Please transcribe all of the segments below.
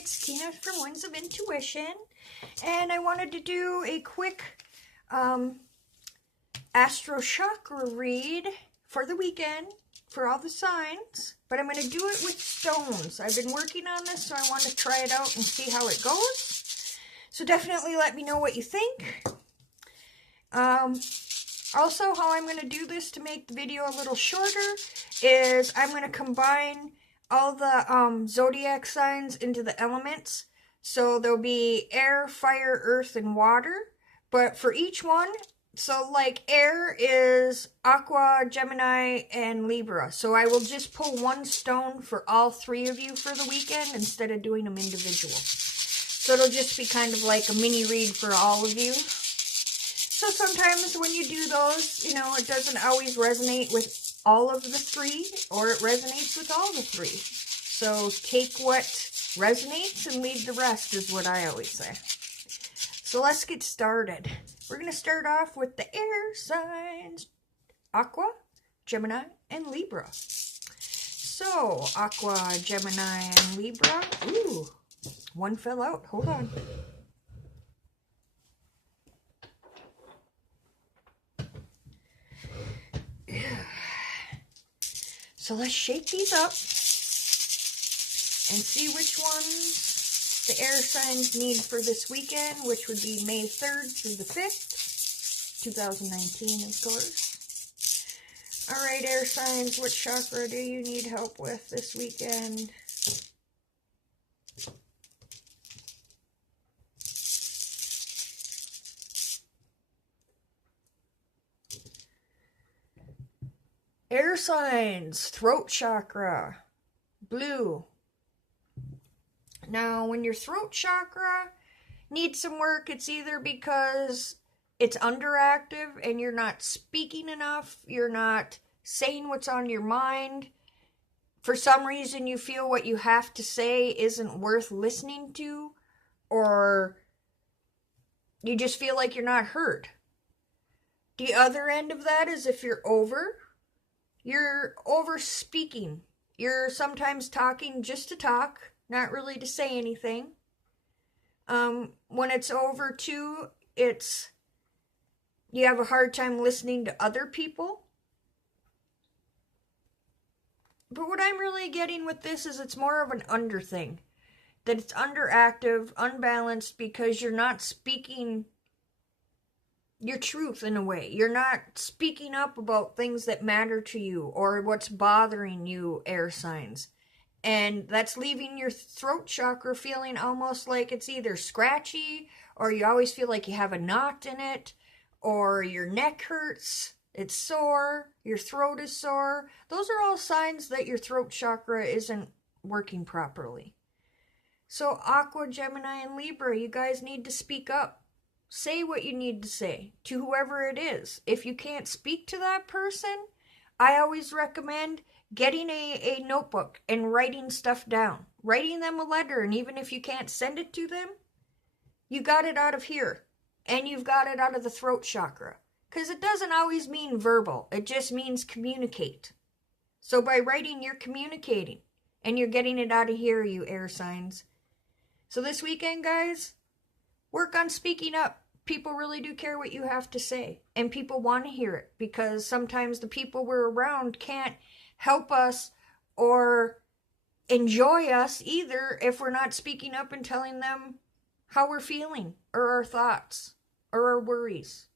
it's Tina from Winds of Intuition, and I wanted to do a quick Astro-Chakra read for the weekend for all the signs, but I'm going to do it with stones. I've been working on this, so I want to try it out and see how it goes. So definitely let me know what you think. Also, how I'm going to do this to make the video a little shorter is I'm going to combine all the zodiac signs into the elements. So there'll be air, fire, earth, and water. But for each one, so like air is Aqua, Gemini, and Libra. So I will just pull one stone for all three of you for the weekend instead of doing them individual. So it'll just be kind of like a mini read for all of you. So sometimes when you do those, you know, it doesn't always resonate with all of the three, or it resonates with all the three. So take what resonates and leave the rest is what I always say. So let's get started. We're going to start off with the air signs, Aqua, Gemini, and Libra. So, Aqua, Gemini, and Libra. Ooh, one fell out. Hold on. So let's shake these up and see which ones the air signs need for this weekend, which would be May 3rd through the 5th, 2019, of course. All right, air signs, what chakra do you need help with this weekend? Air signs, throat chakra, blue. Now, when your throat chakra needs some work, it's either because it's underactive and you're not speaking enough, you're not saying what's on your mind. For some reason, you feel what you have to say isn't worth listening to, or you just feel like you're not heard. The other end of that is if you're over speaking. You're sometimes talking just to talk, not really to say anything. When it's over too, you have a hard time listening to other people. But what I'm really getting with this is it's more of an under thing. That it's underactive, unbalanced, because you're not speaking your truth in a way. You're not speaking up about things that matter to you or what's bothering you, air signs. And that's leaving your throat chakra feeling almost like it's either scratchy, or you always feel like you have a knot in it, or your neck hurts, it's sore, your throat is sore. Those are all signs that your throat chakra isn't working properly. So Aqua, Gemini, and Libra, you guys need to speak up. Say what you need to say to whoever it is. If you can't speak to that person, I always recommend getting a notebook and writing stuff down. Writing them a letter, and even if you can't send it to them, you got it out of here. And you've got it out of the throat chakra. Because it doesn't always mean verbal. It just means communicate. So by writing, you're communicating. And you're getting it out of here, you air signs. So this weekend, guys, work on speaking up. People really do care what you have to say. And people want to hear it. Because sometimes the people we're around can't help us or enjoy us either if we're not speaking up and telling them how we're feeling. Or our thoughts. Or our worries.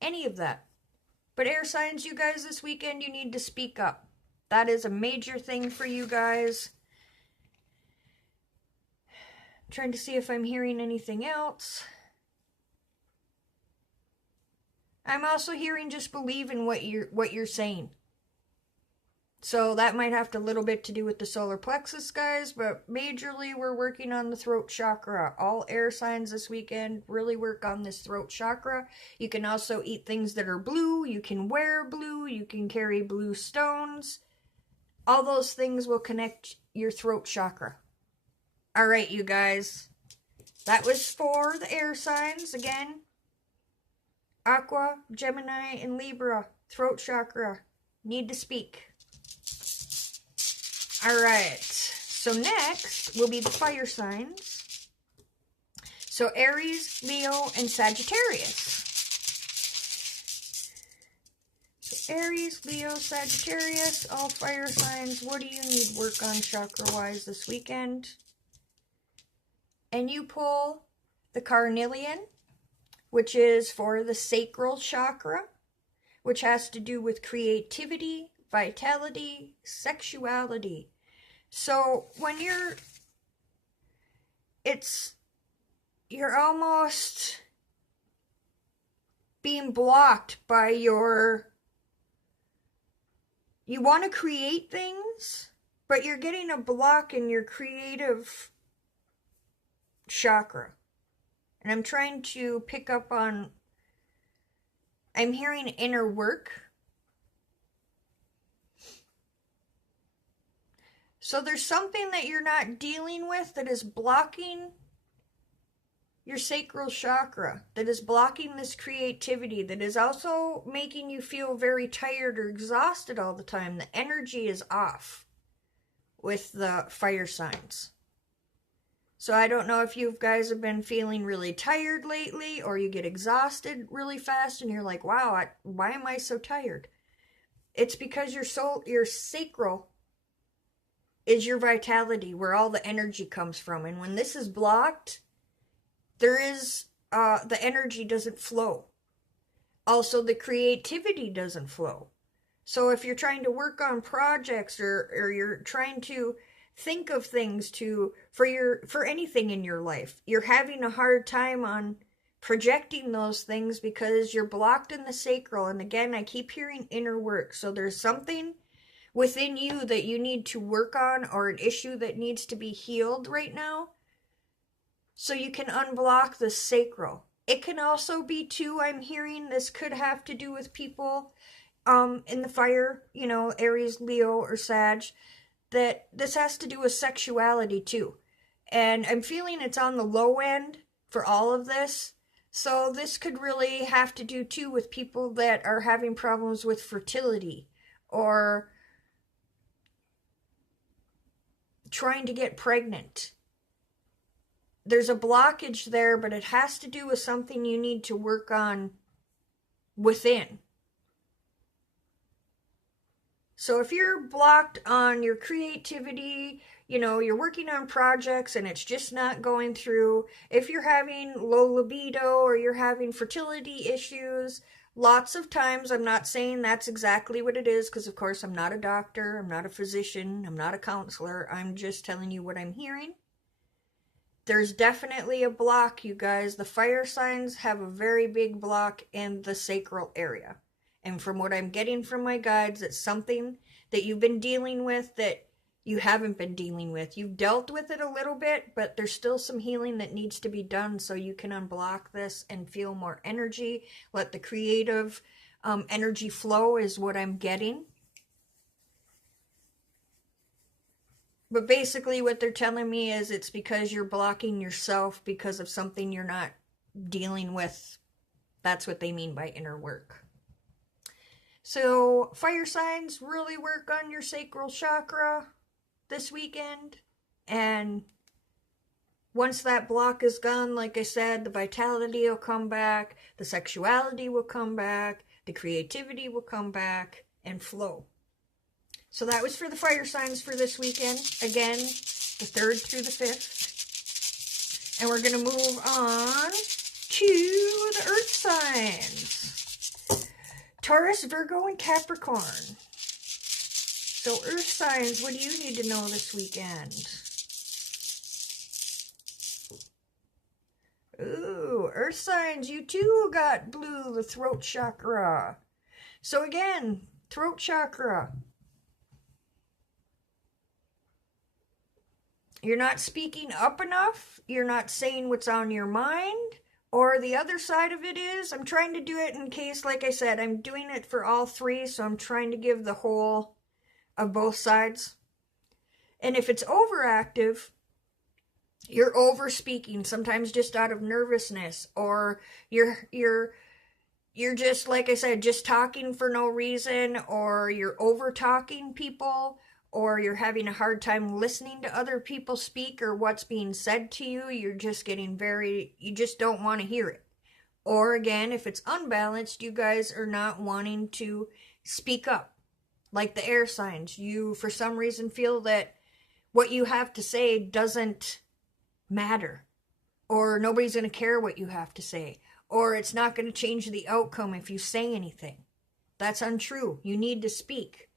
Any of that. But air signs, you guys, this weekend, you need to speak up. That is a major thing for you guys. Trying to see if I'm hearing anything else. I'm also hearing just believe in what you're saying. So that might have a little bit to do with the solar plexus, guys, but majorly we're working on the throat chakra. All air signs this weekend really work on this throat chakra. You can also eat things that are blue. You can wear blue. You can carry blue stones. All those things will connect your throat chakra. All right, you guys. That was for the air signs. Again, Aqua, Gemini, and Libra. Throat chakra. Need to speak. All right. So next will be the fire signs. So Aries, Leo, and Sagittarius. So Aries, Leo, Sagittarius, all fire signs. What do you need work on chakra-wise this weekend? And you pull the carnelian, which is for the sacral chakra, which has to do with creativity, vitality, sexuality. So when you're almost being blocked by you want to create things, but you're getting a block in your creative chakra. And I'm trying to pick up on, I'm hearing inner work. So there's something that you're not dealing with that is blocking your sacral chakra, that is blocking this creativity, that is also making you feel very tired or exhausted all the time. The energy is off with the fire signs. So I don't know if you guys have been feeling really tired lately, or you get exhausted really fast and you're like, wow, why am I so tired? It's because your sacral is your vitality, where all the energy comes from. And when this is blocked, the energy doesn't flow. Also, the creativity doesn't flow. So if you're trying to work on projects, or you're trying to think of things for anything in your life, you're having a hard time on projecting those things because you're blocked in the sacral. And again, I keep hearing inner work. So there's something within you that you need to work on, or an issue that needs to be healed right now, so you can unblock the sacral. It can also be too, I'm hearing this could have to do with people in the fire, Aries, Leo, or Sag, that this has to do with sexuality too. And I'm feeling it's on the low end for all of this. So this could really have to do too with people that are having problems with fertility, or trying to get pregnant. There's a blockage there, but it has to do with something you need to work on within. So if you're blocked on your creativity, you're working on projects and it's just not going through. If you're having low libido, or you're having fertility issues, lots of times, I'm not saying that's exactly what it is, because of course I'm not a doctor, I'm not a physician, I'm not a counselor. I'm just telling you what I'm hearing. There's definitely a block, you guys. The fire signs have a very big block in the sacral area. And from what I'm getting from my guides, it's something that you've been dealing with that you haven't been dealing with. You've dealt with it a little bit, but there's still some healing that needs to be done so you can unblock this and feel more energy. Let the creative energy flow is what I'm getting. But basically what they're telling me is it's because you're blocking yourself because of something you're not dealing with. That's what they mean by inner work. So fire signs, really work on your sacral chakra this weekend. And once that block is gone, like I said, the vitality will come back, the sexuality will come back, the creativity will come back and flow. So that was for the fire signs for this weekend. Again, the 3rd through the 5th. And we're going to move on to the earth signs. Taurus, Virgo, and Capricorn. So earth signs, what do you need to know this weekend? Ooh, earth signs, you too got blue, the throat chakra. So again, throat chakra. You're not speaking up enough. You're not saying what's on your mind. Or the other side of it is, I'm trying to do it in case, like I said, I'm doing it for all three, so I'm trying to give the whole of both sides. And if it's overactive, you're over speaking, sometimes just out of nervousness, or you're just, like I said, just talking for no reason, or you're over talking people, or you're having a hard time listening to other people speak or what's being said to you. You're just getting you just don't want to hear it. Or again, if it's unbalanced, you guys are not wanting to speak up. Like the air signs, you for some reason feel that what you have to say doesn't matter, or nobody's going to care what you have to say, or it's not going to change the outcome if you say anything. That's untrue. You need to speak.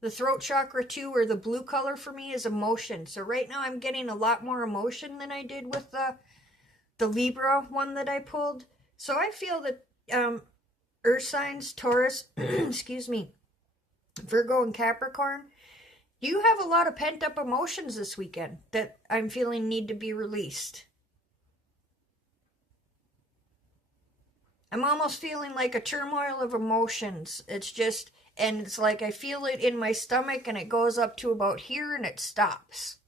The throat chakra too, or the blue color for me, is emotion. So right now I'm getting a lot more emotion than I did with the Libra one that I pulled. So I feel that earth signs, Taurus, excuse me, Virgo and Capricorn, you have a lot of pent-up emotions this weekend that I'm feeling need to be released. I'm almost feeling like a turmoil of emotions. It's just, and it's like I feel it in my stomach and it goes up to about here and it stops.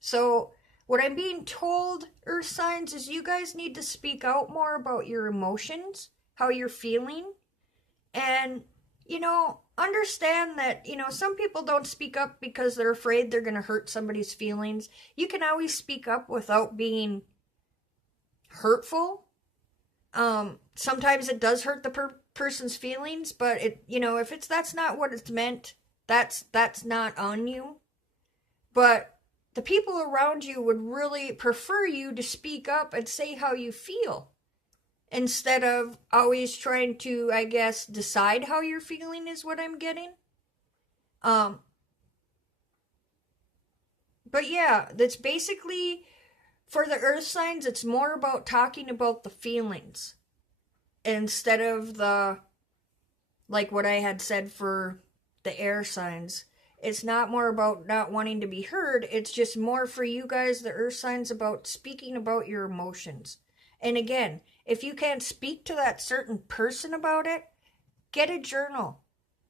So what I'm being told, earth signs, is you guys need to speak out more about your emotions, how you're feeling, and, you know, understand that, you know, some people don't speak up because they're afraid they're going to hurt somebody's feelings. You can always speak up without being hurtful. Sometimes it does hurt the person's feelings, but it, you know, if that's not what it's meant, that's not on you. But the people around you would really prefer you to speak up and say how you feel, instead of always trying to, I guess, decide how you're feeling is what I'm getting. But yeah, that's basically, for the earth signs, it's more about talking about the feelings instead of the, like what I had said for the air signs. It's not more about not wanting to be heard. It's just more for you guys, the earth signs, about speaking about your emotions. And again, if you can't speak to that certain person about it, get a journal.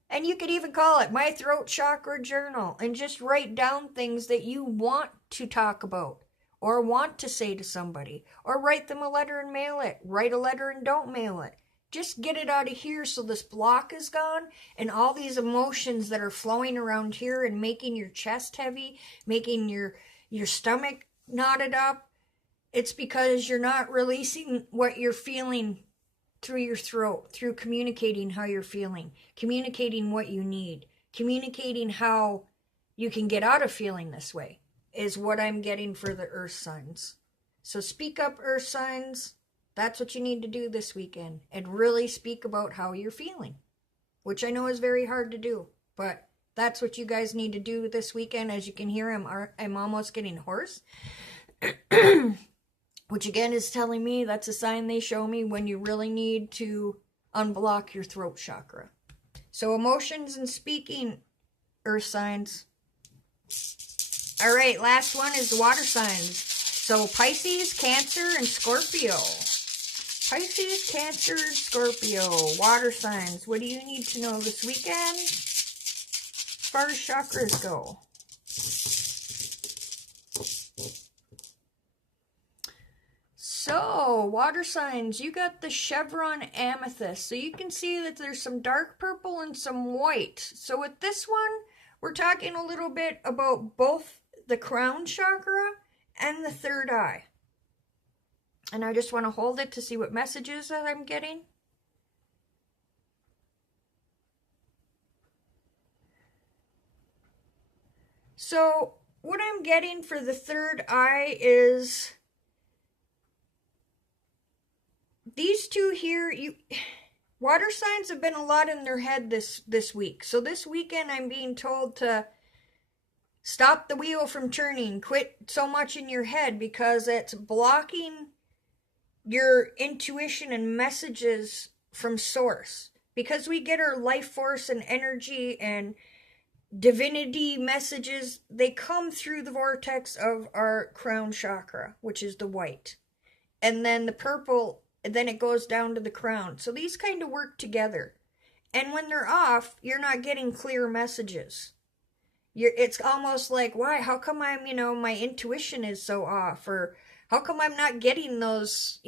And you could even call it My Throat Chakra Journal, and just write down things that you want to talk about or want to say to somebody, or write them a letter and mail it. Write a letter and don't mail it. Just get it out of here so this block is gone, and all these emotions that are flowing around here and making your chest heavy, making your stomach knotted up. It's because you're not releasing what you're feeling through your throat, through communicating how you're feeling, communicating what you need, communicating how you can get out of feeling this way, is what I'm getting for the earth signs. So speak up, earth signs. That's what you need to do this weekend, and really speak about how you're feeling, which I know is very hard to do, but that's what you guys need to do this weekend. As you can hear, I'm almost getting hoarse. Which again is telling me that's a sign they show me when you really need to unblock your throat chakra. So emotions and speaking, earth signs. All right, last one is the water signs. So Pisces, Cancer, and Scorpio. Pisces, Cancer, Scorpio, water signs. What do you need to know this weekend as far as chakras go? So, water signs, you got the chevron amethyst. So you can see that there's some dark purple and some white. So with this one, we're talking a little bit about both the crown chakra and the third eye. And I just want to hold it to see what messages that I'm getting. So what I'm getting for the third eye is these two here. Water signs have been a lot in their head this week. So this weekend I'm being told to stop the wheel from turning. Quit so much in your head, because it's blocking your intuition and messages from source. Because we get our life force and energy and divinity messages, they come through the vortex of our crown chakra, which is the white. And then the purple, and then it goes down to the crown. So these kind of work together. And when they're off, you're not getting clear messages. It's almost like, why? How come I'm, my intuition is so off? Or how come I'm not getting those,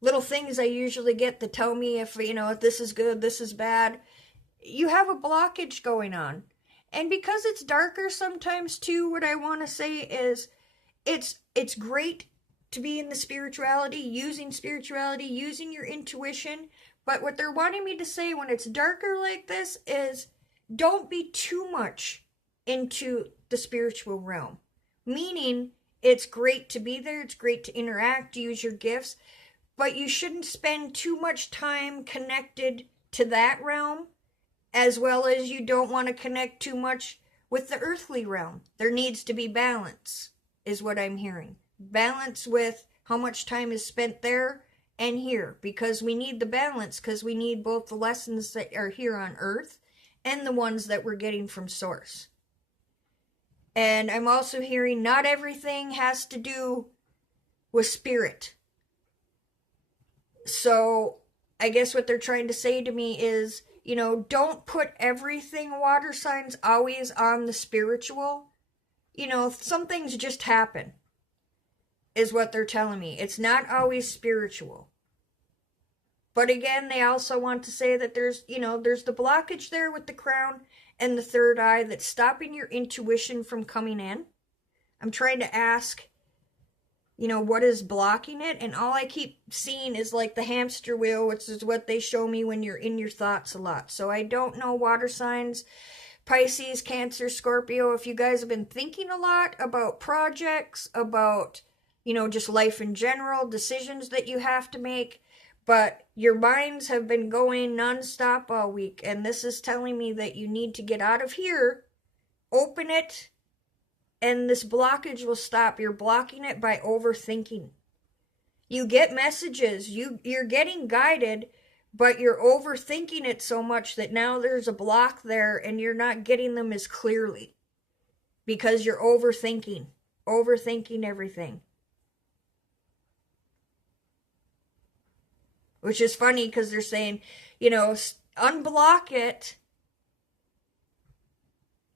little things I usually get that tell me if this is good, this is bad. You have a blockage going on. And because it's darker sometimes too, what I want to say is it's great to be in the spirituality, using your intuition. But what they're wanting me to say when it's darker like this is don't be too much into the spiritual realm. Meaning, it's great to be there, it's great to interact, use your gifts, but you shouldn't spend too much time connected to that realm, as well as you don't want to connect too much with the earthly realm. There needs to be balance, is what I'm hearing. Balance with how much time is spent there and here, because we need the balance, because we need both the lessons that are here on earth and the ones that we're getting from source. And I'm also hearing not everything has to do with spirit. So I guess what they're trying to say to me is, you know, don't put everything water signs always on the spiritual. You know, some things just happen, is what they're telling me. It's not always spiritual. But again, they also want to say that there's the blockage there with the crown and the third eye that's stopping your intuition from coming in. I'm trying to ask, what is blocking it? And all I keep seeing is like the hamster wheel, which is what they show me when you're in your thoughts a lot. So I don't know, water signs, Pisces, Cancer, Scorpio, if you guys have been thinking a lot about projects, about, just life in general, decisions that you have to make. But your minds have been going nonstop all week, and this is telling me that you need to get out of here, open it, and this blockage will stop. You're blocking it by overthinking. You get messages, you're getting guided, but you're overthinking it so much that now there's a block there, and you're not getting them as clearly because you're overthinking everything. Which is funny because they're saying, unblock it,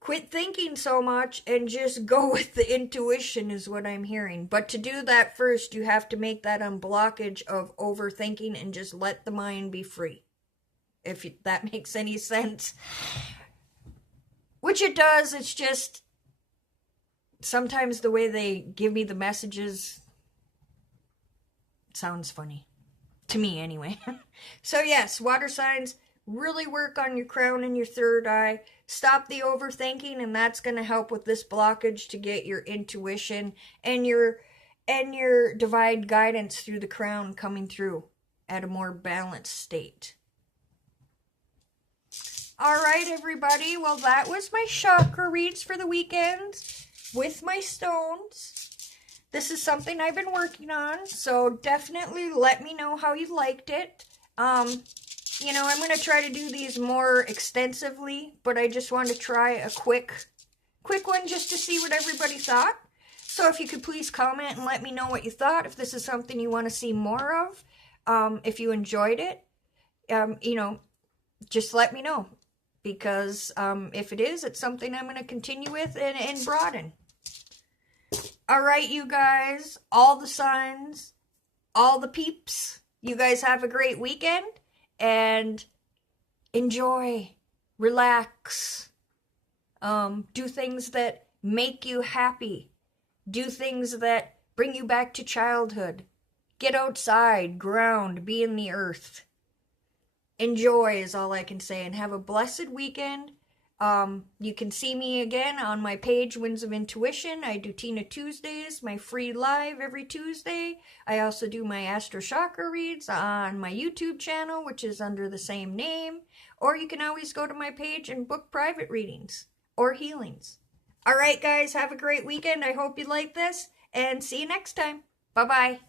quit thinking so much, and just go with the intuition is what I'm hearing. But to do that first, you have to make that unblockage of overthinking and just let the mind be free. If that makes any sense. Which it does, it's just sometimes the way they give me the messages sounds funny. To me, anyway. So yes, water signs, really work on your crown and your third eye. Stop the overthinking, and that's going to help with this blockage to get your intuition and your divine guidance through the crown coming through at a more balanced state. All right, everybody. Well, that was my chakra reads for the weekend with my stones. This is something I've been working on, so definitely let me know how you liked it. I'm going to try to do these more extensively, but I just want to try a quick one just to see what everybody thought. So if you could please comment and let me know what you thought, if this is something you want to see more of, if you enjoyed it, just let me know. Because if it is, it's something I'm going to continue with and broaden. All right, you guys, all the signs, all the peeps, you guys have a great weekend and enjoy, relax, do things that make you happy, do things that bring you back to childhood, get outside, ground, be in the earth. Enjoy is all I can say, and have a blessed weekend. You can see me again on my page, Winds of Intuition. I do Tina Tuesdays, my free live every Tuesday. I also do my Astro-Chakra reads on my YouTube channel, which is under the same name. Or you can always go to my page and book private readings or healings. All right, guys, have a great weekend. I hope you like this, and see you next time. Bye-bye.